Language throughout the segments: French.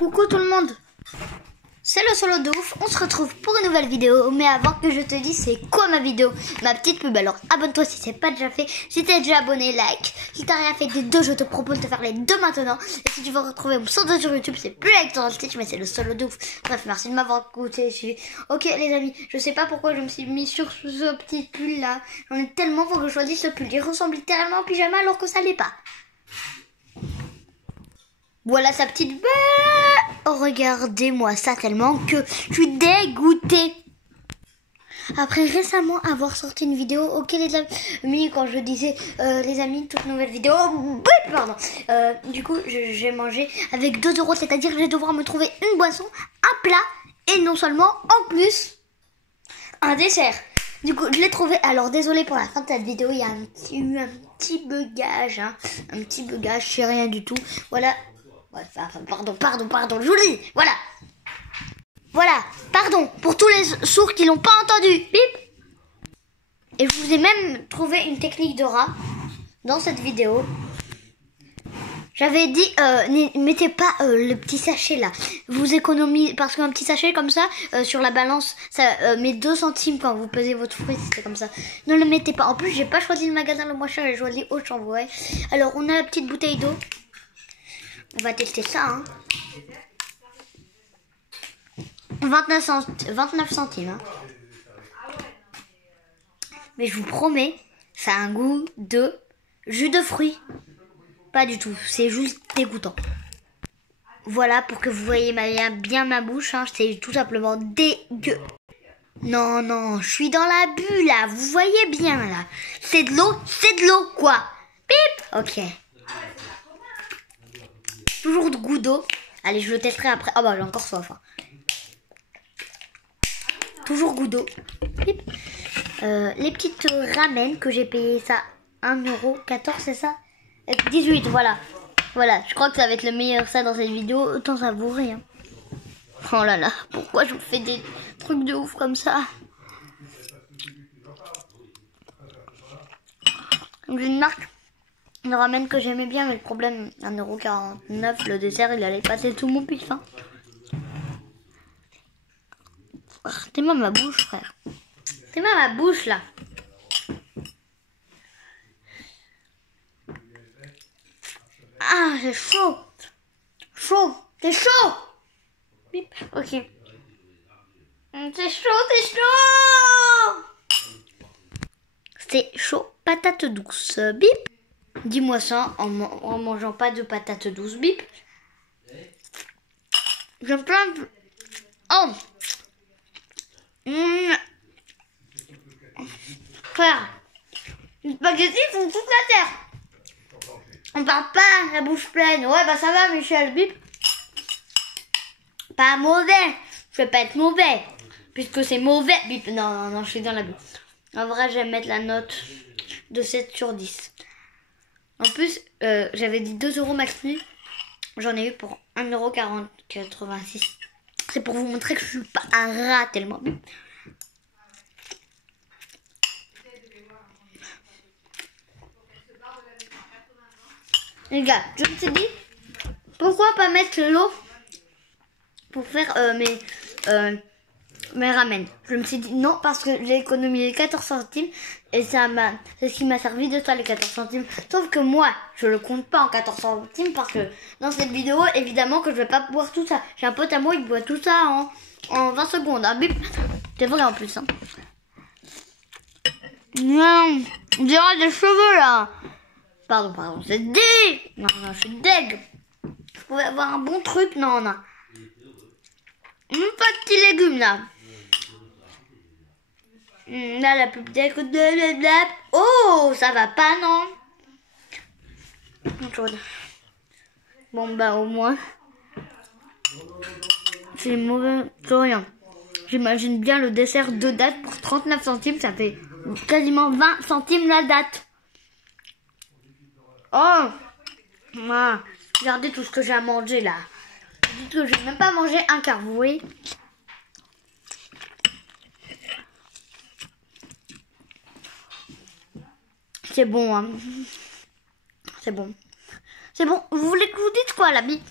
Coucou tout le monde, c'est le solo de ouf, on se retrouve pour une nouvelle vidéo. Mais avant que je te dise c'est quoi ma vidéo, ma petite pub, alors abonne-toi si c'est pas déjà fait. Si t'es déjà abonné, like. Si t'as rien fait des deux, je te propose de faire les deux maintenant. Et si tu veux retrouver mon pseudo sur YouTube, c'est plus like dans le Stitch, mais c'est le solo de ouf. Bref, merci de m'avoir écouté, suivi. Ok les amis, je sais pas pourquoi je me suis mis sur ce petit pull là. J'en ai tellement, faut que je choisisse ce pull. Il ressemble littéralement au pyjama alors que ça l'est pas. Voilà sa petite bête. Oh, regardez-moi ça tellement que je suis dégoûtée. Après récemment avoir sorti une vidéo, ok les amis, quand je disais les amis, toute nouvelle vidéo, pardon. Du coup, j'ai mangé avec 2 €, c'est-à-dire que je vais devoir me trouver une boisson, un plat et non seulement en plus un dessert. Du coup, je l'ai trouvé. Alors, désolé pour la fin de cette vidéo, il y a eu un petit bugage, hein. Un petit bugage, c'est rien du tout. Voilà. Ouais, pardon, je vous le dis. Voilà, pardon pour tous les sourds qui l'ont pas entendu. Bip. Et je vous ai même trouvé une technique de rat dans cette vidéo. J'avais dit, mettez pas le petit sachet là. Vous économisez, parce qu'un petit sachet comme ça, sur la balance, ça met 2 centimes quand vous pesez votre fruit, c'était comme ça. Ne le mettez pas. En plus, j'ai pas choisi le magasin le moins cher, j'ai choisi Auchan, ouais. Alors, on a la petite bouteille d'eau. On va tester ça, hein. 29 centimes, hein. Mais je vous promets, ça a un goût de jus de fruits. Pas du tout, c'est juste dégoûtant. Voilà, pour que vous voyez bien ma bouche, hein. C'est tout simplement dégueu. Non, je suis dans la bulle, là. Vous voyez bien, là. C'est de l'eau, quoi. Pip. Ok. Toujours de goût d'eau. Allez, je le testerai après. Oh bah, j'ai encore soif, hein. Toujours goût d'eau. Les petites ramen que j'ai payé ça 1,14 €, c'est ça? 18, voilà. Voilà, je crois que ça va être le meilleur ça dans cette vidéo. Autant savourer, hein. Oh là là, pourquoi je vous fais des trucs de ouf comme ça? Une marque de ramen que j'aimais bien, mais le problème, 1,49 €, le dessert, il allait passer tout mon pif, hein. T'es-moi ma bouche, frère. T'es-moi ma bouche, là. Ah, c'est chaud. C'est chaud. Bip, ok. C'est chaud. C'est chaud, patate douce. Bip. Dis-moi ça en mangeant pas de patates douces. Bip. J'aime plein de... Oh. Frère, les spaghettis font toute la terre. On part pas la bouche pleine. Ouais, bah ça va, Michel. Bip. Pas mauvais. Je vais pas être mauvais. Puisque c'est mauvais. Bip. Non, je suis dans la bulle. En vrai, je vais mettre la note de 7 sur 10. En plus, j'avais dit 2 € maxi. J'en ai eu pour 1,86 €. C'est pour vous montrer que je suis pas un rat tellement. Bip. Les gars, je me suis dit, pourquoi pas mettre l'eau pour faire mes ramen. Je me suis dit non, parce que j'ai économisé 14 centimes et c'est ce qui m'a servi de ça, les 14 centimes. Sauf que moi, je le compte pas en 14 centimes parce que dans cette vidéo, évidemment que je vais pas boire tout ça. J'ai un pote à moi, il boit tout ça en 20 secondes. Hein. Bip. C'est vrai en plus. Hein. Non, on dirait des cheveux là. Pardon, c'est dég. Non, je suis dég. Je pouvais avoir un bon truc, non. Même pas de petits légumes là. Là, la pub de... Oh, ça va pas, non? Chaude. Bon, bah, au moins. C'est mauvais, c'est rien. J'imagine bien le dessert de date pour 39 centimes. Ça fait quasiment 20 centimes la date. Oh! Ah, regardez tout ce que j'ai à manger là. Dites que je n'ai même pas mangé un quart, vous voyez? C'est bon, hein. C'est bon. Vous voulez que je vous dise quoi, la bite?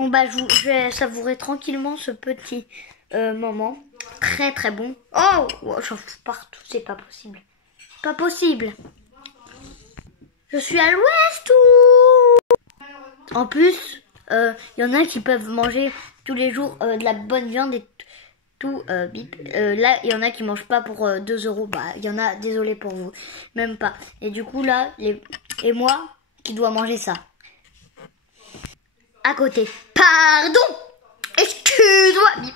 Bon bah je vais savourer tranquillement ce petit moment. Très très bon. Oh, j'en fous partout, c'est pas possible. Pas possible. Je suis à l'ouest ou... En plus, il y en a qui peuvent manger tous les jours de la bonne viande et tout. Bip. Là, il y en a qui mangent pas pour 2 euros. Bah, il y en a, désolé pour vous. Même pas. Et du coup, là, et moi, qui dois manger ça. À côté. Pardon. Excuse-moi. Bip.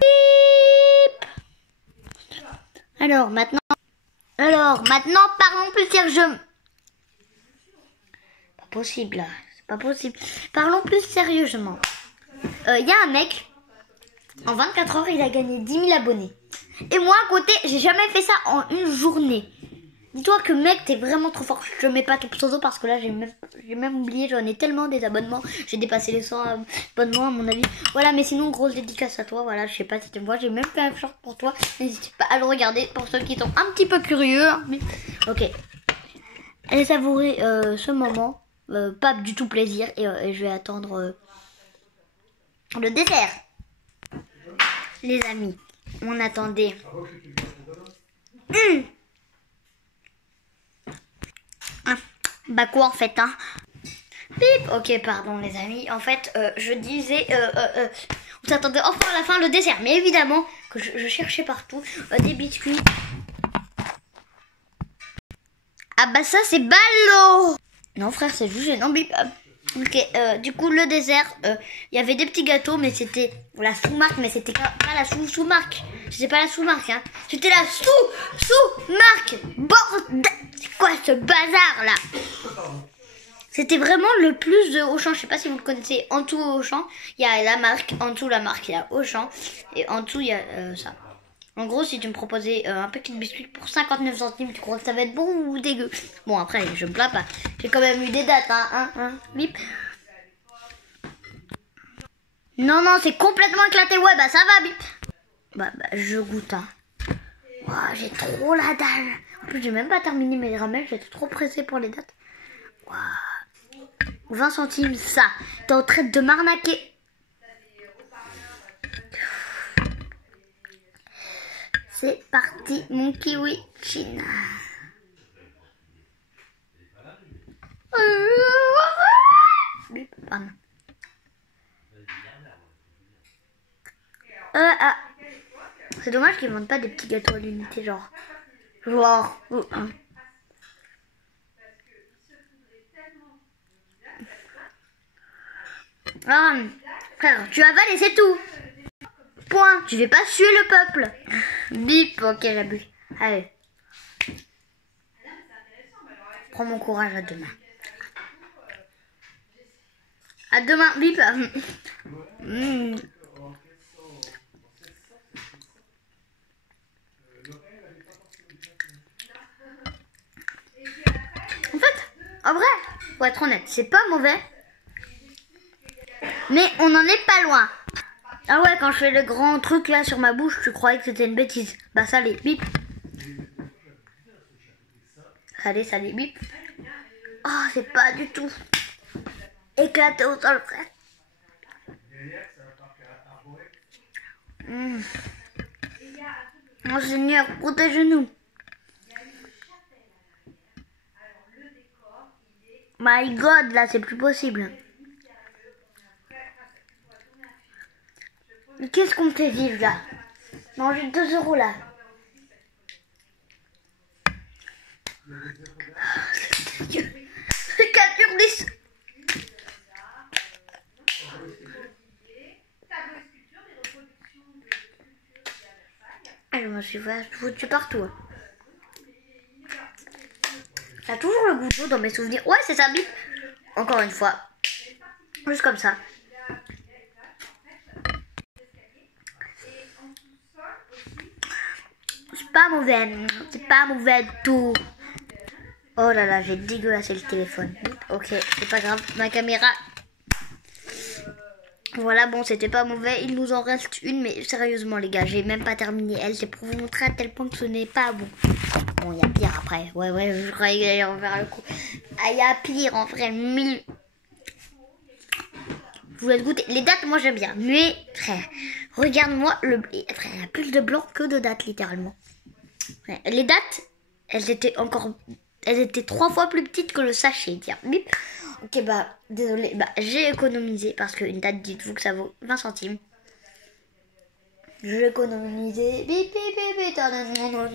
Bip. Alors, maintenant, parlons plus sérieusement. Pas possible, là. C'est pas possible. Parlons plus sérieusement. Il y a un mec, en 24 heures, il a gagné 10 000 abonnés. Et moi, à côté, j'ai jamais fait ça en une journée. Dis-toi que mec, t'es vraiment trop fort. Je mets pas ton pseudo parce que là, j'ai même oublié. J'en ai tellement des abonnements. J'ai dépassé les 100 abonnements à mon avis. Voilà, mais sinon, grosse dédicace à toi. Voilà, je sais pas si tu me vois. J'ai même fait un short pour toi. N'hésitez pas à le regarder pour ceux qui sont un petit peu curieux. Mais... Ok. Allez savourer ce moment. Pas du tout plaisir. Et je vais attendre le dessert. Les amis, on attendait. Bah quoi en fait hein. Bip. Ok pardon les amis. En fait je disais on s'attendait enfin à la fin le dessert. Mais évidemment que je cherchais partout des biscuits. Ah bah ça c'est ballot. Non frère c'est juste gênant. Bip. Ok, du coup le dessert, il y avait des petits gâteaux, mais c'était la sous-marque, mais c'était pas la sous-marque. C'était pas la sous-marque, hein. C'était la sous-marque. Bordel, c'est quoi ce bazar là? C'était vraiment le plus de Auchan. Je sais pas si vous le connaissez. En dessous Auchan, il y a la marque. En dessous la marque, il y a Auchan. Et en dessous, il y a ça. En gros, si tu me proposais un paquet de biscuits pour 59 centimes, tu crois que ça va être bon ou dégueu? Bon, après, je me plains pas. J'ai quand même eu des dates, hein. Bip. Non, c'est complètement éclaté. Ouais, bah ça va, bip. Bah je goûte, hein. Wow, j'ai trop la dalle. En plus, j'ai même pas terminé mes ramels. J'étais trop pressée pour les dates. Wow. 20 centimes, ça. T'es en train de m'arnaquer. C'est parti, mon kiwi Chine. Pardon. C'est dommage qu'ils vendent pas des petits gâteaux à l'unité, genre. Frère, tu avales et c'est tout. Point, tu vais pas suer le peuple. Bip, ok, j'abuse. Allez. Prends mon courage, à demain. À demain, bip. En fait, en vrai, pour être honnête, c'est pas mauvais. Mais on n'en est pas loin. Ah ouais, quand je fais le grand truc là sur ma bouche, tu croyais que c'était une bêtise. Bah ça allez, bip. Allez, bip. Oh, c'est pas du tout éclaté au sol, frère. Oh Seigneur, protège-nous. My God, là, c'est plus possible. Mais qu'est-ce qu'on me fait vivre là? Manger 2 euros là. C'est 4 sur 10. Ah, je me suis foutu partout. Hein. T'as toujours le goût d'eau dans mes souvenirs. Ouais, c'est ça, bip. Encore une fois. Juste comme ça. C'est pas mauvais du tout. Oh là là, j'ai dégueulassé le téléphone. Ok, c'est pas grave, ma caméra. Voilà, bon, c'était pas mauvais. Il nous en reste une, mais sérieusement, les gars, j'ai même pas terminé elle. C'est pour vous montrer à tel point que ce n'est pas bon. Bon, il y a pire après. Ouais, je croyais que j'allais en faire le coup. Ah, il y a pire en vrai. 1000. Je vous laisse goûter. Les dattes, moi j'aime bien. Mais frère, regarde-moi le blé. Frère, il y a plus de blanc que de dattes, littéralement. Ouais, les dattes, elles étaient 3 fois plus petites que le sachet. Tiens, bip. Ok, bah, désolé. Bah, j'ai économisé parce qu'une date, dites-vous que ça vaut 20 centimes. J'ai économisé. Bip, bip, bip, non.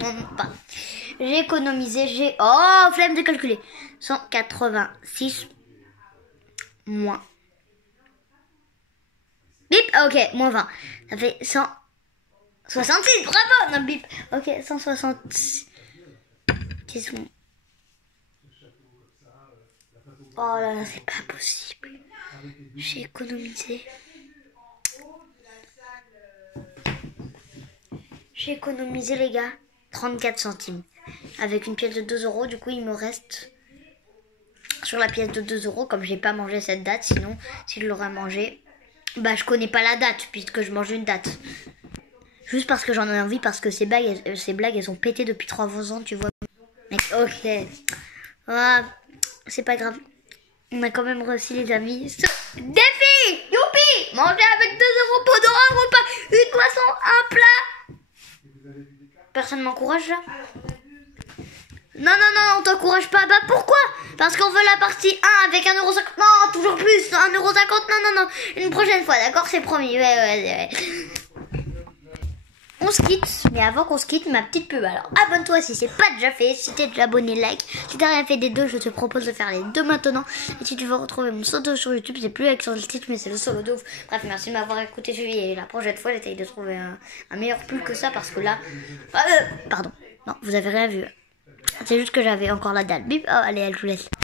J'ai économisé. Oh, flemme de calculer. 186 moins. Bip, ok, moins 20. Ça fait 166, bravo. Non, bip. Ok, 166. Oh là là, c'est pas possible. J'ai économisé. J'ai économisé, les gars, 34 centimes. Avec une pièce de 2 euros, du coup, il me reste sur la pièce de 2 euros, comme j'ai pas mangé cette date, sinon, si je l'aurais mangé, bah, je connais pas la date, puisque je mange une date. Juste parce que j'en ai envie, parce que ces blagues, elles ont pété depuis 3 ans, tu vois. Mec, ok. Ah, c'est pas grave. On a quand même réussi, les amis. Défi! Youpi! Manger avec 2 euros pendant un repas, une boisson, un plat. Personne m'encourage là? Non, on t'encourage pas. Bah pourquoi? Parce qu'on veut la partie 1 avec 1,50€. Non, toujours plus, 1,50€. Non. Une prochaine fois, d'accord? C'est promis. Ouais. On se quitte, mais avant qu'on se quitte, ma petite pub. Alors abonne-toi si c'est pas déjà fait, si t'es déjà abonné, like. Si t'as rien fait des deux, je te propose de faire les deux maintenant. Et si tu veux retrouver mon solo sur YouTube, c'est plus avec son titre, mais c'est le solo de ouf. Bref, merci de m'avoir écouté, suivi. Et la prochaine fois, j'essaye de trouver un meilleur pull que ça, parce que là... pardon, non, vous avez rien vu. C'est juste que j'avais encore la dalle. Bip, oh, allez, je vous laisse.